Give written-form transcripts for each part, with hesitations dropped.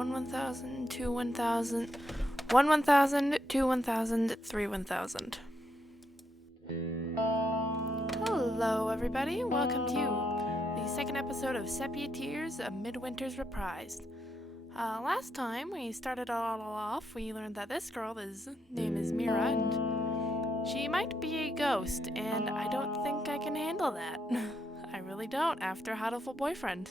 1 1000, 2 1000, 1 1000, 2 1000, 3 1000. Hello everybody, welcome to the second episode of Sepia Tears, a Midwinter's Reprised. Last time we started it all off, we learned that this girl's name is Mira, and she might be a ghost, and I don't think I can handle that. I really don't, after Hatoful Boyfriend.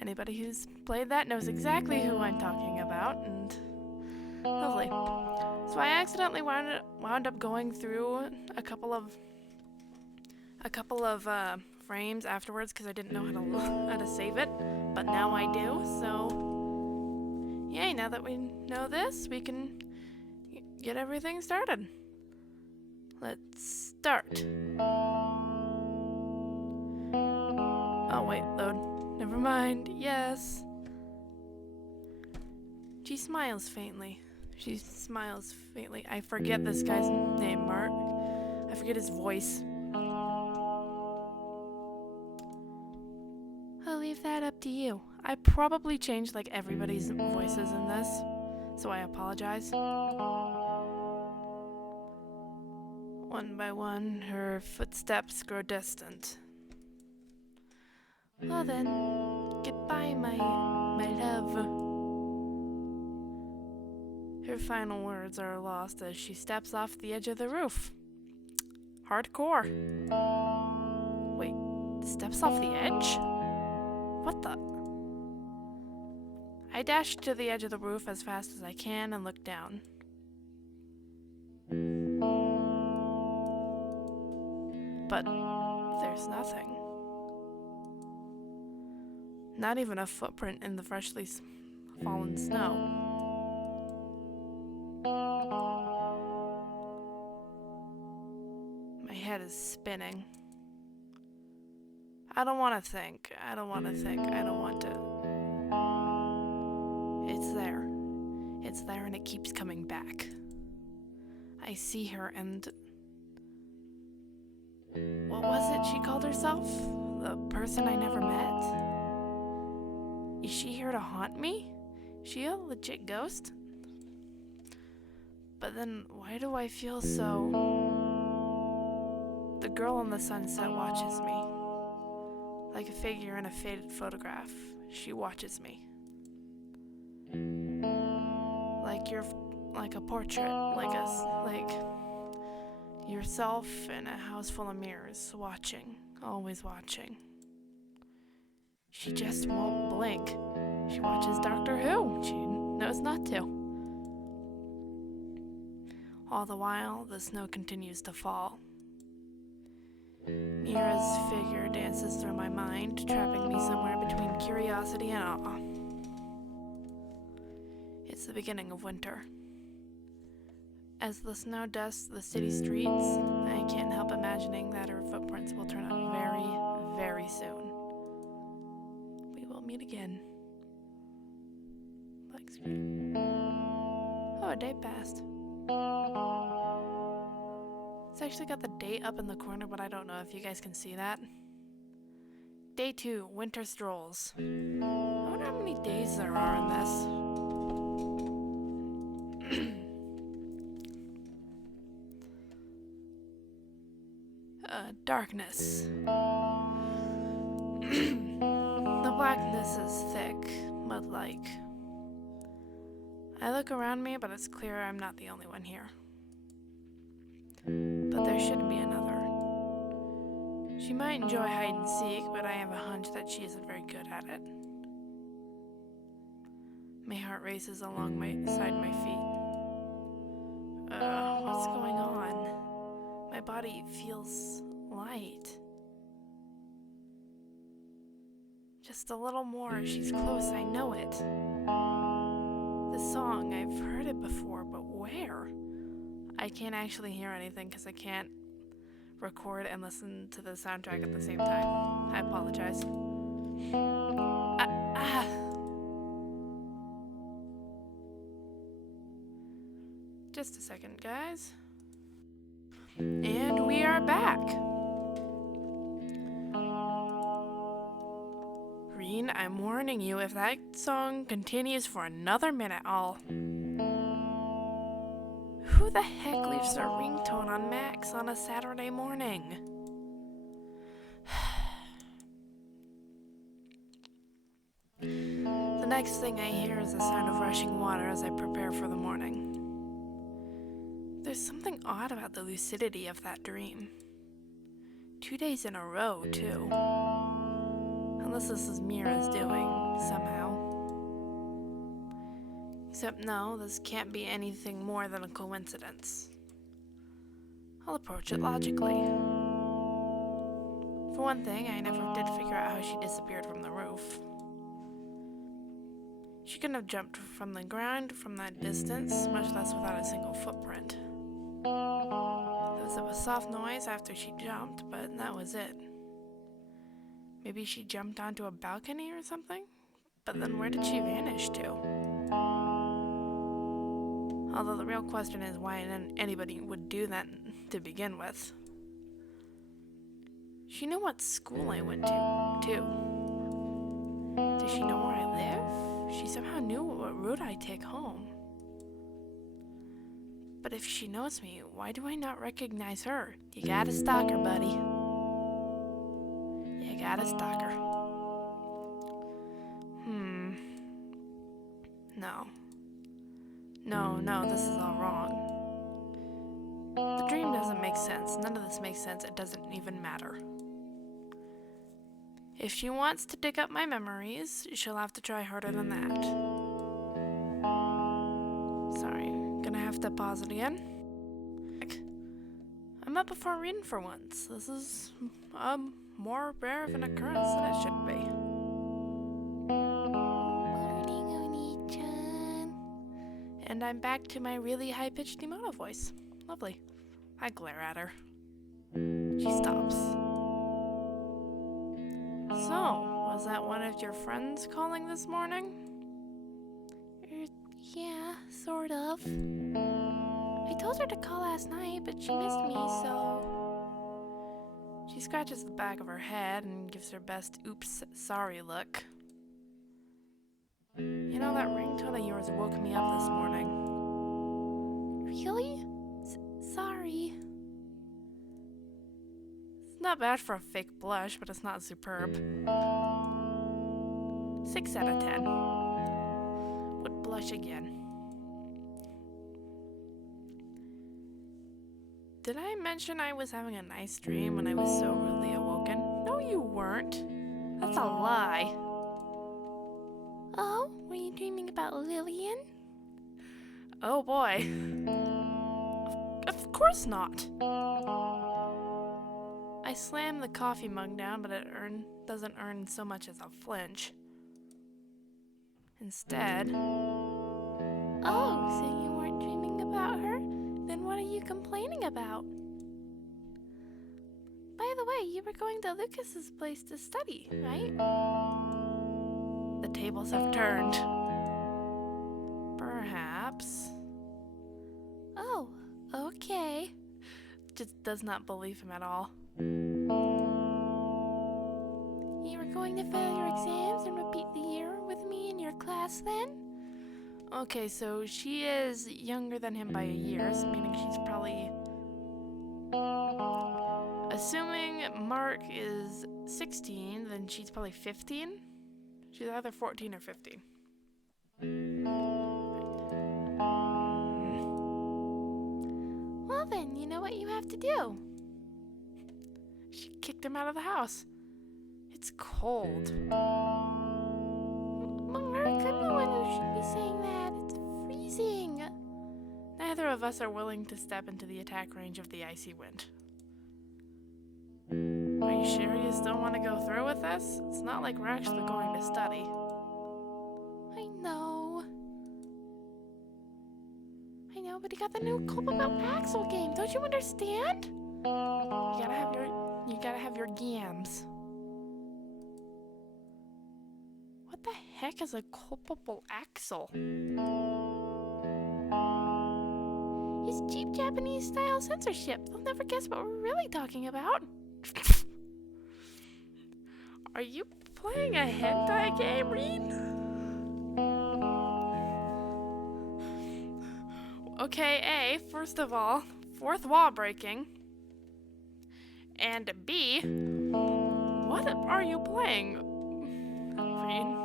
Anybody who's played that knows exactly who I'm talking about, and lovely. So I accidentally wound up going through a couple of frames afterwards because I didn't know how to save it, but now I do. So yay! Now that we know this, we can get everything started. Let's start. Oh wait, load. Never mind. Yes. She smiles faintly. I forget this guy's name, Mark. I forget his voice. I'll leave that up to you. I probably changed like everybody's voices in this, so I apologize. One by one, her footsteps grow distant. Well then, goodbye, my love. Her final words are lost as she steps off the edge of the roof. Hardcore. Wait, steps off the edge? What the? I dash to the edge of the roof as fast as I can and look down. But there's nothing. Not even a footprint in the freshly fallen snow. My head is spinning. I don't want to think. I don't want to. It's there. It's there and it keeps coming back. I see her and... What was it she called herself? The person I never met? Is she here to haunt me? Is she a legit ghost? But then, why do I feel so... The girl in the sunset watches me. Like a figure in a faded photograph, she watches me. Like a portrait, like yourself in a house full of mirrors, watching, always watching. She just won't blink. She watches Doctor Who. She knows not to. All the while, the snow continues to fall. Mira's figure dances through my mind, trapping me somewhere between curiosity and awe. It's the beginning of winter. As the snow dusts the city streets, I can't help imagining that her footprints will turn up very, very soon. We will meet again. Black screen. Oh, a day passed. It's actually got the date up in the corner, but I don't know if you guys can see that. Day 2, winter strolls. I wonder how many days there are in this. Darkness. The blackness is thick, mud-like. I look around me, but it's clear I'm not the only one here. But there should be another. She might enjoy hide and seek, but I have a hunch that she isn't very good at it. My heart races along my feet. What's going on? My body feels light. Just a little more. She's close, I know it. The song, I've heard it before, but where? I can't actually hear anything because I can't record and listen to the soundtrack at the same time. I apologize. Just a second, guys. And we are back. Marine, I'm warning you, if that song continues for another minute, I'll... Who the heck leaves their ringtone on max on a Saturday morning? The next thing I hear is the sound of rushing water as I prepare for the morning. There's something odd about the lucidity of that dream. 2 days in a row, too. Unless this is Mira's doing, somehow. Except no, this can't be anything more than a coincidence. I'll approach it logically. For one thing, I never did figure out how she disappeared from the roof. She couldn't have jumped from the ground from that distance, much less without a single footprint. There was a soft noise after she jumped, but that was it. Maybe she jumped onto a balcony or something? But then where did she vanish to? Although the real question is why anybody would do that to begin with. She knew what school I went to, too. Does she know where I live? She somehow knew what route I take home. But if she knows me, why do I not recognize her? You gotta stalk her, buddy. You gotta stalk her. No, this is all wrong. The dream doesn't make sense. None of this makes sense. It doesn't even matter. If she wants to dig up my memories, she'll have to try harder than that. Sorry, gonna have to pause it again. I'm up before reading for once. This is more rare of an occurrence than it should be. Morning, Oni-chan. And I'm back to my really high-pitched imouto voice. Lovely. I glare at her. She stops. So, was that one of your friends calling this morning? Yeah, sort of. I told her to call last night, but she missed me, so... She scratches the back of her head and gives her best oops, sorry look. You know, that ringtone of yours woke me up this morning. Really? Sorry. It's not bad for a fake blush, but it's not superb. 6 out of 10. Would blush again. Did I mention I was having a nice dream when I was so rudely awoken? No, you weren't. That's a lie. Oh, were you dreaming about Lillian? Oh boy. Of course not. I slammed the coffee mug down, but it doesn't earn so much as a flinch. Instead... Oh, so you weren't dreaming about her? Then what are you complaining about? By the way, you were going to Lucas's place to study, right? The tables have turned. Perhaps. Oh, okay. Just does not believe him at all. You were going to fail your exams and repeat the year with me in your class then? Okay, so she is younger than him by a year, so meaning she's probably... Assuming Mark is 16, then she's probably 15? She's either 14 or 15. Well then, you know what you have to do. She kicked him out of the house. It's cold. Mark, I'm the one who should be saying that. It's freezing. Neither of us are willing to step into the attack range of the icy wind. Are you sure you still want to go through with this? It's not like we're actually going to study. I know, but you got the new Culpable Axel game. Don't you understand? You gotta have your gams. What the heck is a culpable axle? It's cheap Japanese style censorship. They'll never guess what we're really talking about. Are you playing a hentai game, Reen? Okay, A, first of all, fourth wall breaking. And B, what are you playing, Reen?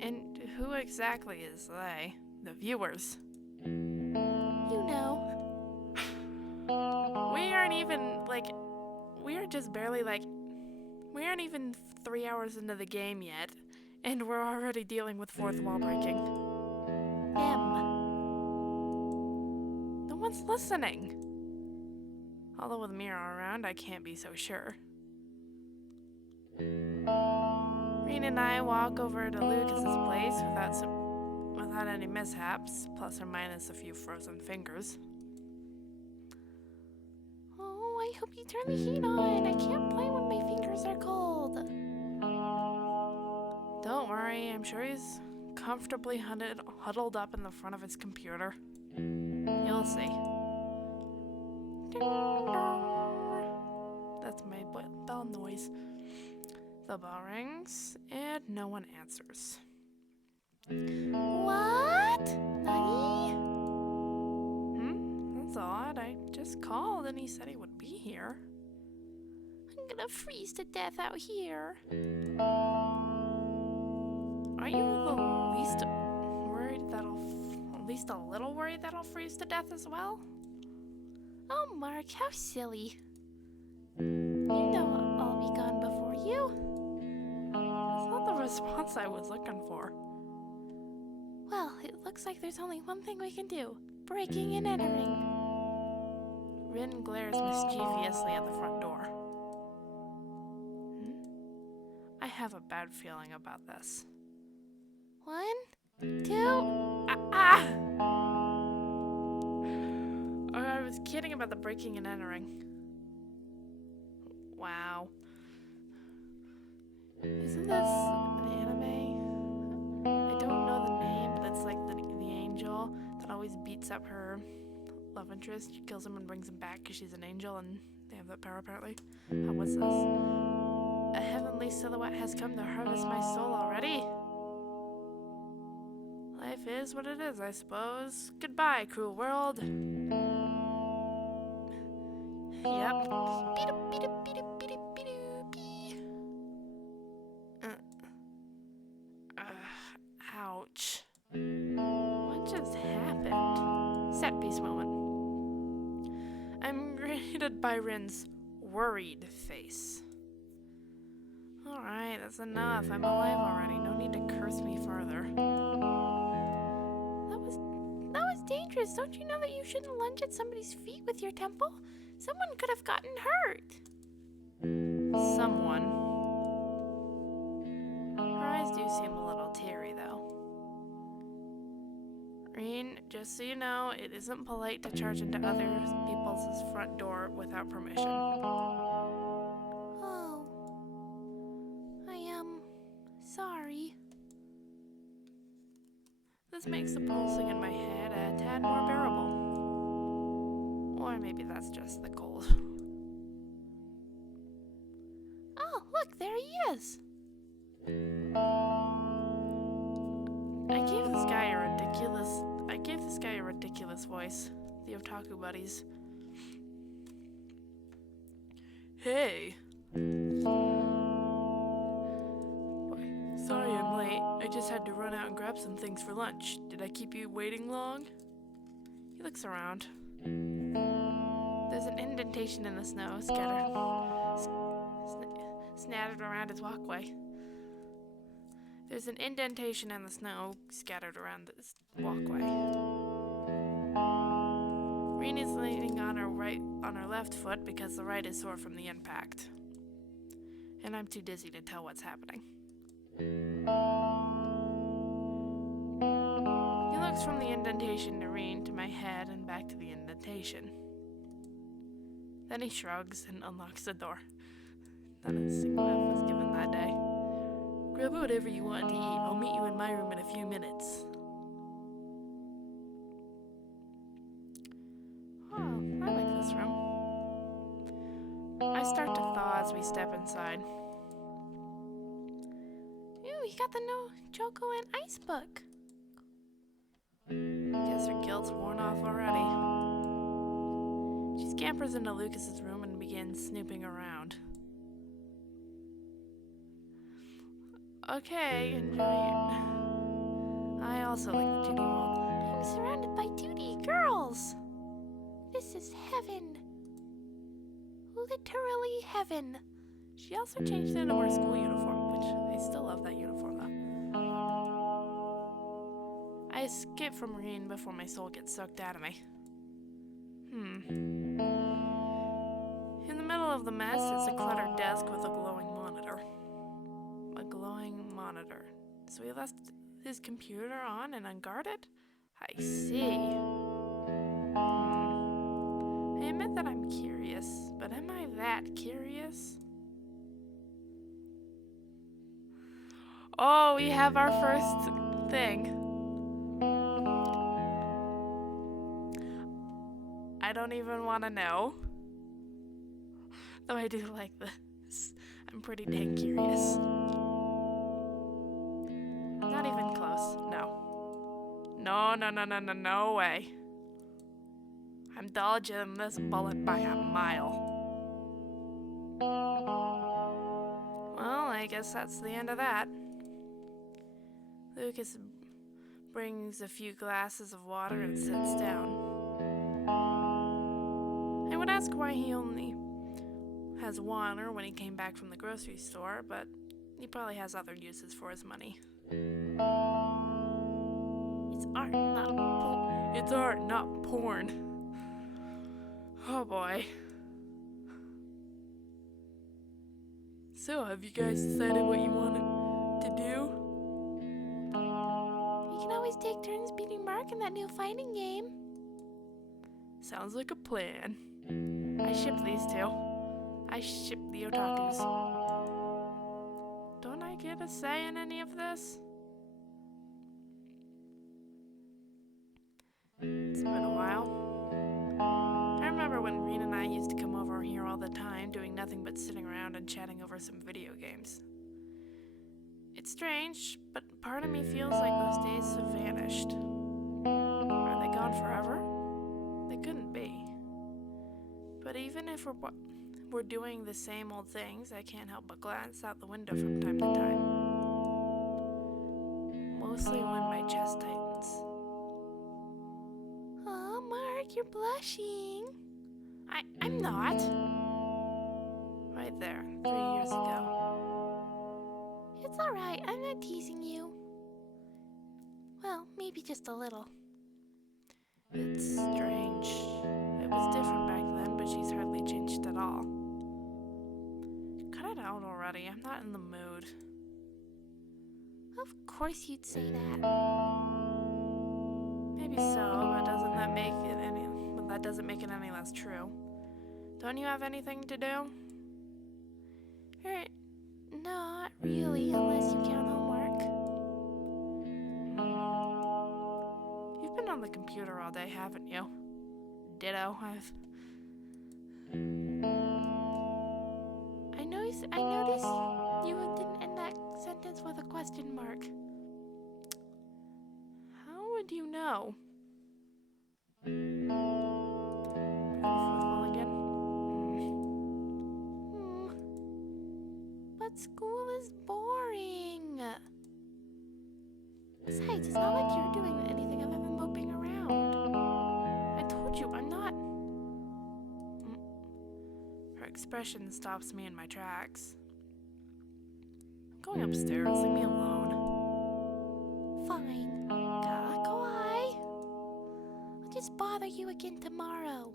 And who exactly is they? The viewers. You know. We aren't even, we are just barely, we aren't even 3 hours into the game yet, and we're already dealing with fourth wall breaking. No one's listening. Although with Mira around, I can't be so sure. Reen and I walk over to Lucas's place without any mishaps, plus or minus a few frozen fingers. Oh, I hope you turn the heat on. I can't play when my fingers are cold. Don't worry, I'm sure he's comfortably huddled up in the front of his computer. You'll see. That's my bell noise. The bell rings, and no one answers. What? Nani? That's odd. I just called and he said he would be here. I'm gonna freeze to death out here. Are you the least worried at least a little worried that I'll freeze to death as well? Oh, Mark, how silly. You know I'll be gone before you. That's not the response I was looking for. Well, it looks like there's only one thing we can do. Breaking and entering. Rin glares mischievously at the front door. I have a bad feeling about this. 1, 2... Oh, I was kidding about the breaking and entering. Wow. Isn't this an anime? I don't know the name, but it's like the angel that always beats up her love interest. She kills him and brings him back because she's an angel and they have that power apparently. What's this? A heavenly silhouette has come to harvest my soul already. Life is what it is, I suppose. Goodbye, cruel world. Yep. Ouch. What just happened? Set piece moment. I'm greeted by Rin's worried face. Alright, that's enough. I'm alive already. No need to curse me further. That was dangerous. Don't you know that you shouldn't lunge at somebody's feet with your temple? Someone could have gotten hurt. Someone. Her eyes do seem a little teary, though. Reen, just so you know, it isn't polite to charge into other people's front door without permission. Oh. I am sorry. This makes the pulsing in my head a tad more bearable. Or maybe that's just the cold. Oh, look, there he is. I gave this guy a ridiculous voice. The otaku buddies. Hey. Sorry I'm late. I just had to run out and grab some things for lunch. Did I keep you waiting long? He looks around. There's an indentation in the snow snattered around his walkway. There's an indentation in the snow scattered around this walkway. Reen is leaning on her left foot because the right is sore from the impact. And I'm too dizzy to tell what's happening. He looks from the indentation to Reen to my head and back to the indentation. Then he shrugs and unlocks the door. Not a single F was given that day. Grab whatever you want to eat. I'll meet you in my room in a few minutes. Oh, I like this room. I start to thaw as we step inside. Ooh, you got the No Choco and Ice book. Guess her guilt's worn off already. She scampers into Lucas's room and begins snooping around. Okay, enjoy it. I also like the 2D world. I'm surrounded by 2D girls. This is heaven. Literally heaven. She also changed into her school uniform, which I still love that uniform though. I escape from Marine before my soul gets sucked out of me. In the middle of the mess is a cluttered desk with a glowing monitor. So he left his computer on and unguarded? I see. I admit that I'm curious, but am I that curious? Oh, we have our first thing. I don't even want to know. Though I do like this. I'm pretty dang curious. Not even close. No. No way. I'm dodging this bullet by a mile. Well, I guess that's the end of that. Lucas brings a few glasses of water and sits down. I would ask why he only has water when he came back from the grocery store, but he probably has other uses for his money. It's art, not porn. It's art, not porn. Oh boy. So, have you guys decided what you wanted to do? We can always take turns beating Mark in that new fighting game. Sounds like a plan. I ship these two. I ship the otakus. Don't I get a say in any of this? It's been a while. I remember when Reen and I used to come over here all the time, doing nothing but sitting around and chatting over some video games. It's strange, but part of me feels like those days have vanished. Are they gone forever? They couldn't be. But even if we're doing the same old things, I can't help but glance out the window from time to time. Mostly when my chest tightens. Oh, Mark, you're blushing. I'm not. Right there, 3 years ago. It's alright, I'm not teasing you. Well, maybe just a little. It's strange. It was different back then, but she's hardly changed at all. Cut it out already, I'm not in the mood. Of course you'd say that. Maybe so, but that doesn't make it any less true. Don't you have anything to do? Not really, unless you count homework. You've been on the computer all day, haven't you? Ditto. I noticed you didn't end that sentence with a question mark. How would you know? Football again? But school is boring. Besides, it's not like you're doing anything other than moping around. I told you, I'm not. Her expression stops me in my tracks. I'm going upstairs, leave me alone. Fine. Kawaii. I'll just bother you again tomorrow.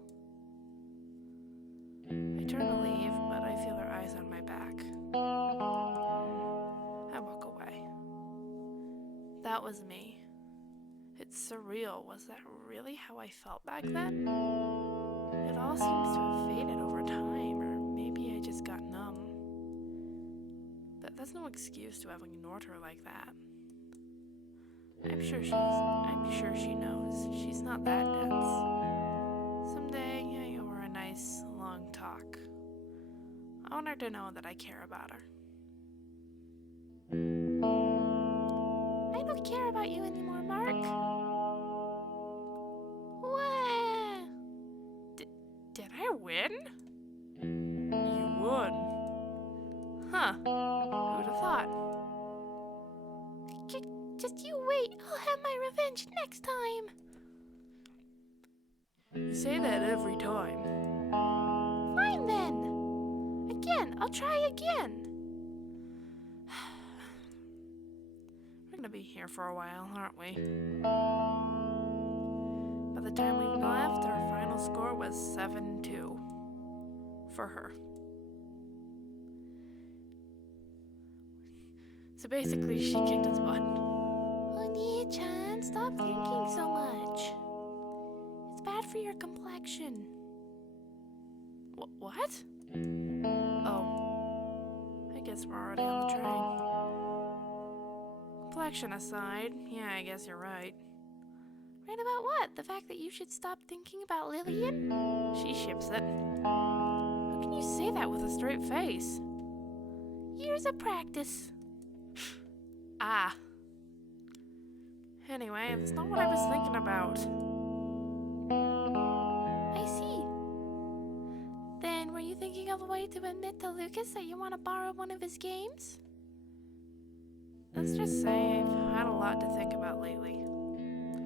I turn to leave, but I feel her eyes on my back. I walk away. That was me. It's surreal. Was that really how I felt back then? It all seems to have faded over time, or maybe I just got numb. But that's no excuse to have ignored her like that. I'm sure she knows. She's not that dense. Someday, over a nice, long talk, I want her to know that I care about her. I don't care about you anymore, Mark. What? Did I win? You won. Huh. Who'd have thought? Just you wait. I'll have my revenge next time. You say that every time. Fine then. Again. I'll try again. We're gonna be here for a while, aren't we? By the time we left, our final score was 7-2 for her. So basically, she kicked his butt. Oni-chan, stop thinking so much. It's bad for your complexion. What? Oh. I guess we're already on the train. Complexion aside, yeah, I guess you're right. Right about what? The fact that you should stop thinking about Lillian? She ships it. How can you say that with a straight face? Years of practice. Ah. Anyway, that's not what I was thinking about. I see. Then, were you thinking of a way to admit to Lucas that you want to borrow one of his games? Let's just say I've had a lot to think about lately.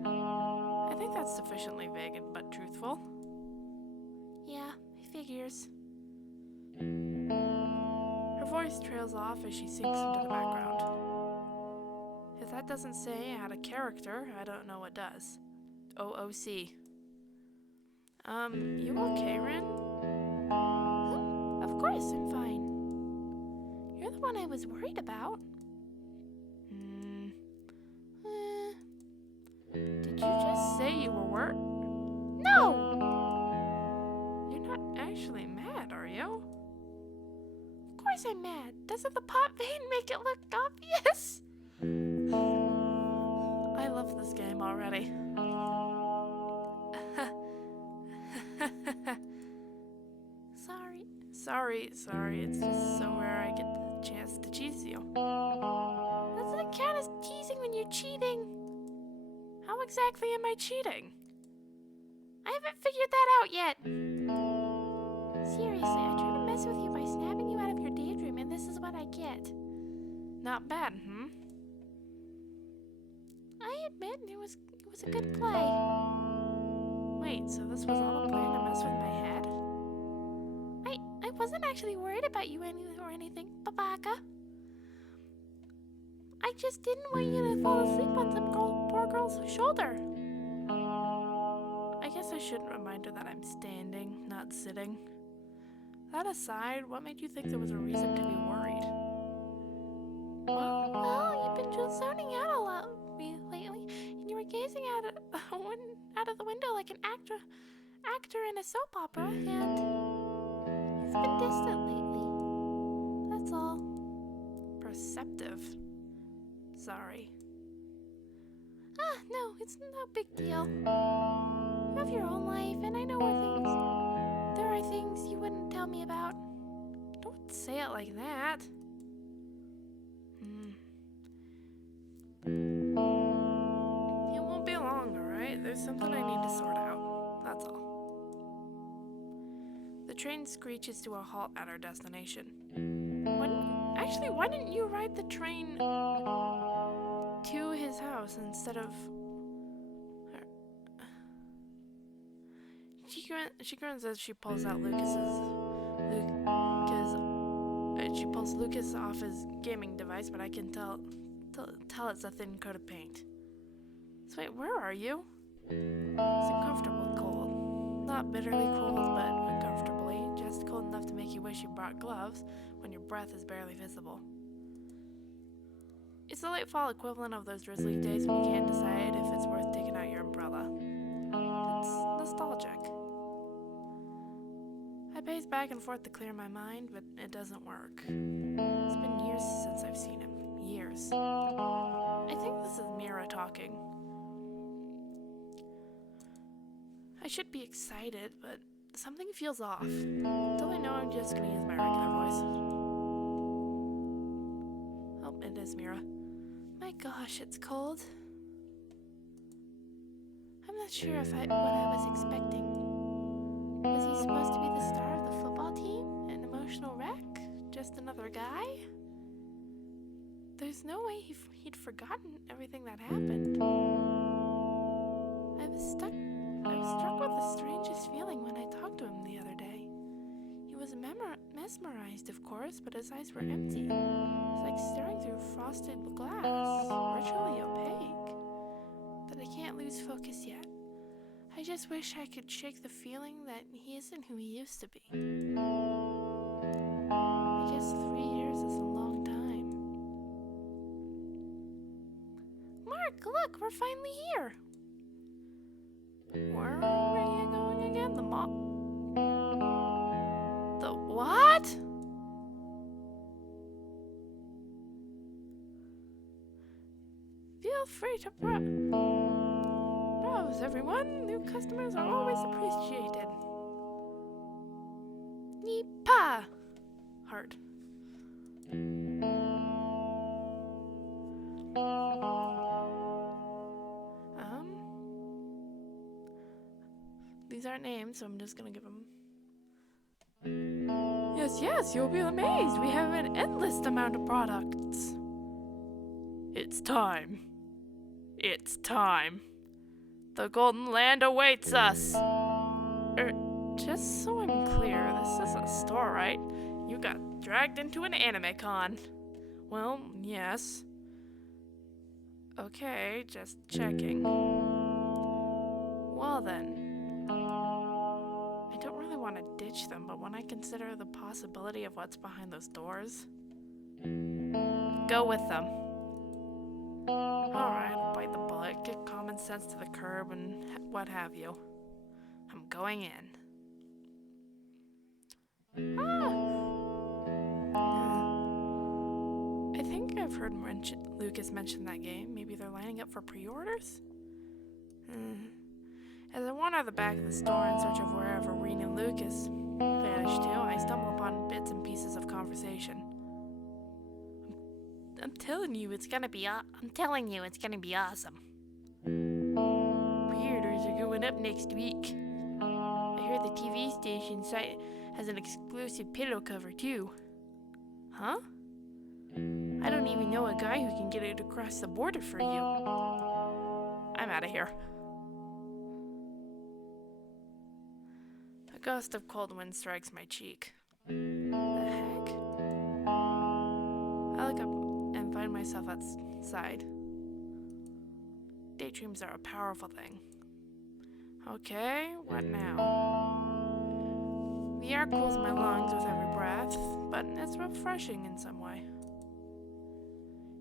I think that's sufficiently vague but truthful. Yeah, it figures. Her voice trails off as she sinks into the background. If that doesn't say out of character, I don't know what does. OOC. You okay, Rin? Of course I'm fine. You're the one I was worried about. Did you just say you were worried? No! You're not actually mad, are you? Of course I'm mad. Doesn't the pop vein make it look obvious? I love this game already. Sorry. It's just so rare I get the chance to tease you. That doesn't count as teasing when you're cheating. How exactly am I cheating? I haven't figured that out yet. Seriously, I try to mess with you by snapping you out of your daydream, and this is what I get. Not bad, I admit it was a good play. Wait, so this was all a plan to mess with my head? I wasn't actually worried about you or anything, Babaka. I just didn't want you to fall asleep on some poor girl's shoulder. I guess I shouldn't remind her that I'm standing, not sitting. That aside, what made you think there was a reason to be worried? Well, you've been just zoning out a lot lately, and you were gazing out of the window like an actor in a soap opera, and you've been distant lately. That's all. Perceptive. Sorry. No, it's no big deal. You have your own life, and I know there are things you wouldn't tell me about. Don't say it like that. It won't be long, alright? There's something I need to sort out. That's all. The train screeches to a halt at our destination. Why didn't you ride the train to his house instead of her? She grins as she pulls out she pulls Lucas off his gaming device, but I can tell it's a thin coat of paint. So wait, where are you? It's uncomfortably cold. Not bitterly cold, but uncomfortably. Just cold enough to make you wish you brought gloves when your breath is barely visible. It's the late fall equivalent of those drizzly days when you can't decide if it's worth taking out your umbrella. It's nostalgic. I pace back and forth to clear my mind, but it doesn't work. It's been years since I've seen him. Years. I think this is Mira talking. I should be excited, but something feels off. Until I know, I'm just gonna use my regular voice. Oh, it is Mira. My gosh, it's cold. I'm not sure what I was expecting. Was he supposed to be the star of the football team? An emotional wreck? Just another guy? There's no way he'd forgotten everything that happened. I was struck with the strangest feeling when I talked to him the other day. He was mesmerized, of course, but his eyes were empty. It was like staring through frosted glass, virtually opaque. But I can't lose focus yet. I just wish I could shake the feeling that he isn't who he used to be. I guess 3 years is a long time. Mark, look, we're finally here. Where are you going again? The what? Feel free to browse, everyone. New customers are always appreciated. Yeepa! Heart. These aren't names, so I'm just gonna give them. Yes, you'll be amazed. We have an endless amount of products. It's time. It's time. The Golden Land awaits us. Just so I'm clear, this is a store, right? You got dragged into an anime con. Well, yes. Okay, just checking. Well then. I don't really want to ditch them, but when I consider the possibility of what's behind those doors, go with them. Alright, bite the bullet, kick common sense to the curb, and what have you. I'm going in. I think I've heard Lucas mention that game. Maybe they're lining up for pre-orders? As I wander the back of the store in search of wherever Reen and Lucas vanished to, I stumble upon bits and pieces of conversation. I'm telling you, it's gonna be awesome. Pre-orders are going up next week. I heard the TV station site has an exclusive pillow cover too. Huh? I don't even know a guy who can get it across the border for you. I'm out of here. A gust of cold wind strikes my cheek. The heck? I look up and find myself outside. Daydreams are a powerful thing. Okay, what now? The air cools my lungs with every breath, but it's refreshing in some way.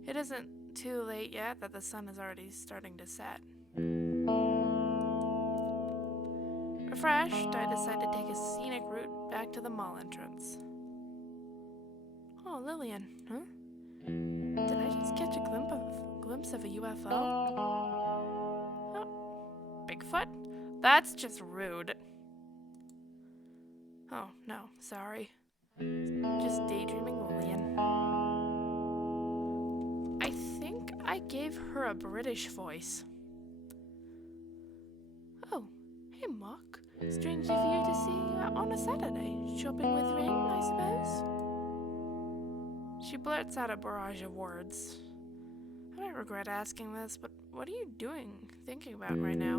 It isn't too late yet that the sun is already starting to set. Refreshed, I decide to take a scenic route back to the mall entrance. Oh, Lillian, huh? Did I just catch a glimpse of a UFO? Oh, Bigfoot? That's just rude. Oh, no, sorry. Just daydreaming, Lillian. I think I gave her a British voice. Oh, hey, Mark. Strange of you to see on a Saturday. Shopping with Ring, I suppose? She blurts out a barrage of words. I might regret asking this, but what are you thinking about right now?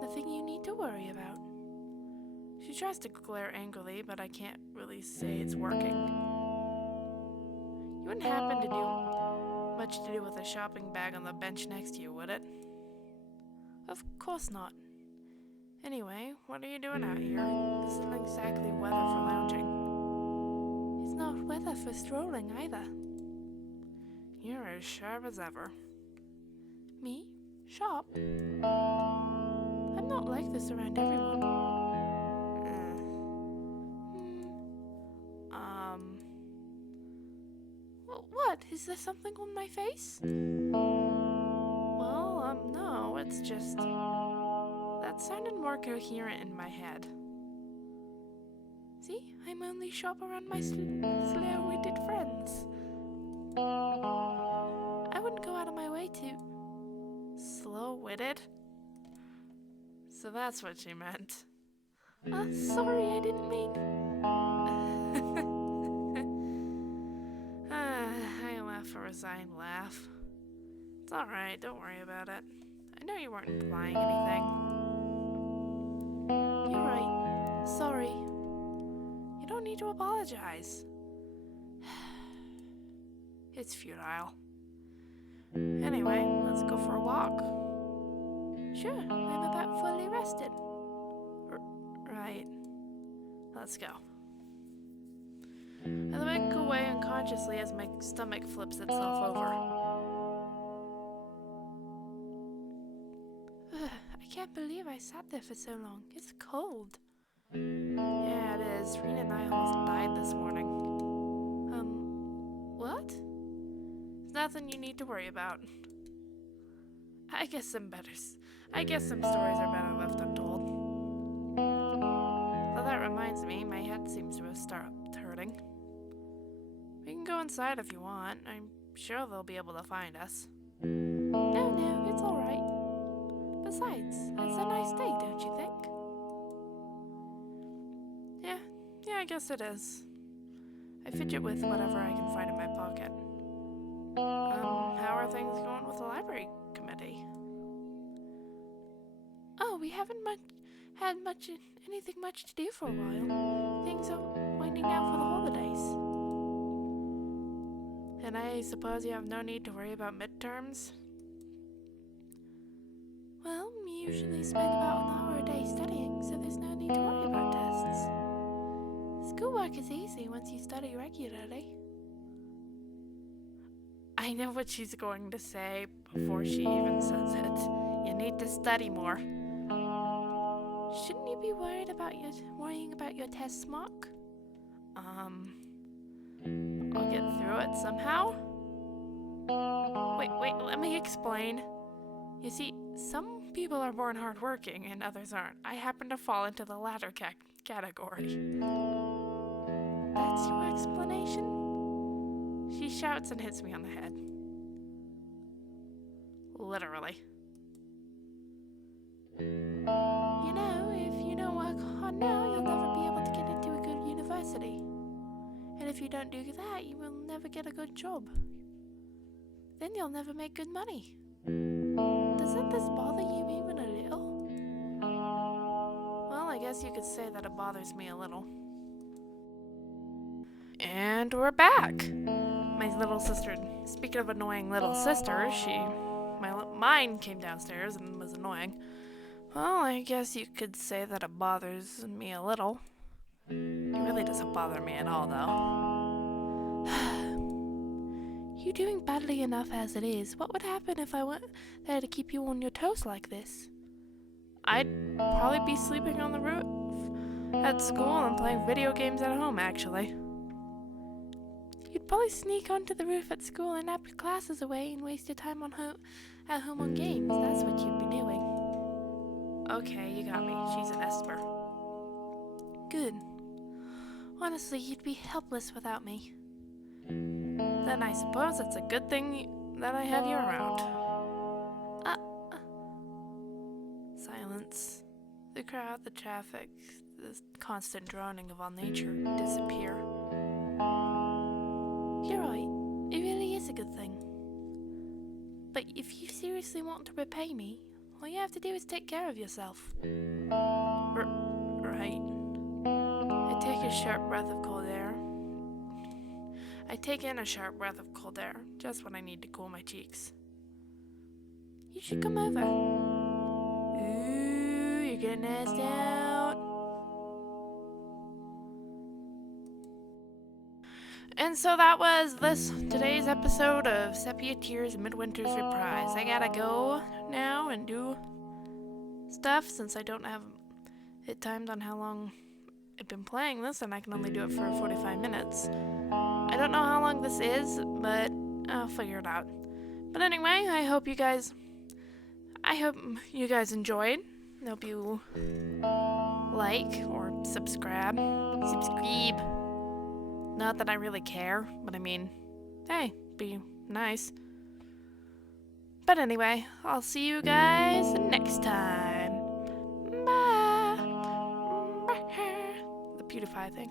Nothing you need to worry about. She tries to glare angrily, but I can't really say it's working. You wouldn't happen to do much to do with a shopping bag on the bench next to you, would it? Of course not. Anyway, what are you doing out here? This isn't exactly weather for lounging. It's not weather for strolling either. You're as sharp as ever. Me? Sharp? I'm not like this around everyone. What? Is there something on my face? Well, no. no, it's just... that sounded more coherent in my head. See? I'm only shop around my slow-witted friends. I wouldn't go out of my way to... Slow-witted? So that's what she meant. Sorry, I didn't mean... I laugh a resigned laugh. It's alright, don't worry about it. I know you weren't implying anything. You're right. Sorry. You don't need to apologize. It's futile. Anyway, let's go for a walk. Sure, I'm about fully rested. Right. Let's go. I look away unconsciously as my stomach flips itself over. I can't believe I sat there for so long. It's cold. Yeah, it is. Rena and I almost died this morning. What? There's nothing you need to worry about. I guess some stories are better left untold. So that reminds me, my head seems to have started hurting. We can go inside if you want. I'm sure they'll be able to find us. No, it's alright. Besides, it's a nice day, don't you think? Yeah, I guess it is. I fidget with whatever I can find in my pocket. How are things going with the library committee? Oh, we haven't had anything much to do for a while. Things are winding down for the holidays. And I suppose you have no need to worry about midterms? Well, we usually spend about an hour a day studying, so there's no need to worry about tests. Schoolwork is easy once you study regularly. I know what she's going to say before she even says it. You need to study more. Shouldn't you be worrying about your test mark? I'll get through it somehow. Wait, let me explain. You see, some people are born hardworking and others aren't. I happen to fall into the latter category. That's your explanation? She shouts and hits me on the head. Literally. You know, if you don't work hard now, you'll never be able to get into a good university. And if you don't do that, you will never get a good job. Then you'll never make good money. Doesn't this bother you even a little? Well, I guess you could say that it bothers me a little. And we're back. My little sister, speaking of annoying little sister, mine came downstairs and was annoying. Well, I guess you could say that it bothers me a little. It really doesn't bother me at all, though. You're doing badly enough as it is. What would happen if I went there to keep you on your toes like this? I'd probably be sleeping on the roof at school and playing video games at home, actually. You'd probably sneak onto the roof at school and nap your classes away and waste your time at home on games. That's what you'd be doing. Okay, you got me. She's an Esper. Good. Honestly, you'd be helpless without me. Then I suppose it's a good thing that I have you around. Silence. The crowd, the traffic, the constant droning of all nature disappear. You're right. It really is a good thing. But if you seriously want to repay me, all you have to do is take care of yourself. Right. I take in a sharp breath of cold air, just when I need to cool my cheeks. You should come over. Ooh, you're getting asked out. And so that was today's episode of Sepia Tears Midwinter's Reprise. I gotta go now and do stuff since I don't have it timed on how long I've been playing this, and I can only do it for 45 minutes. I don't know how long this is, but I'll figure it out. But anyway, I hope you guys... I hope you guys enjoyed. I hope you like or subscribe. Subscribe. Not that I really care, but I mean, hey, be nice. But anyway, I'll see you guys next time. Bye. The beautify thing.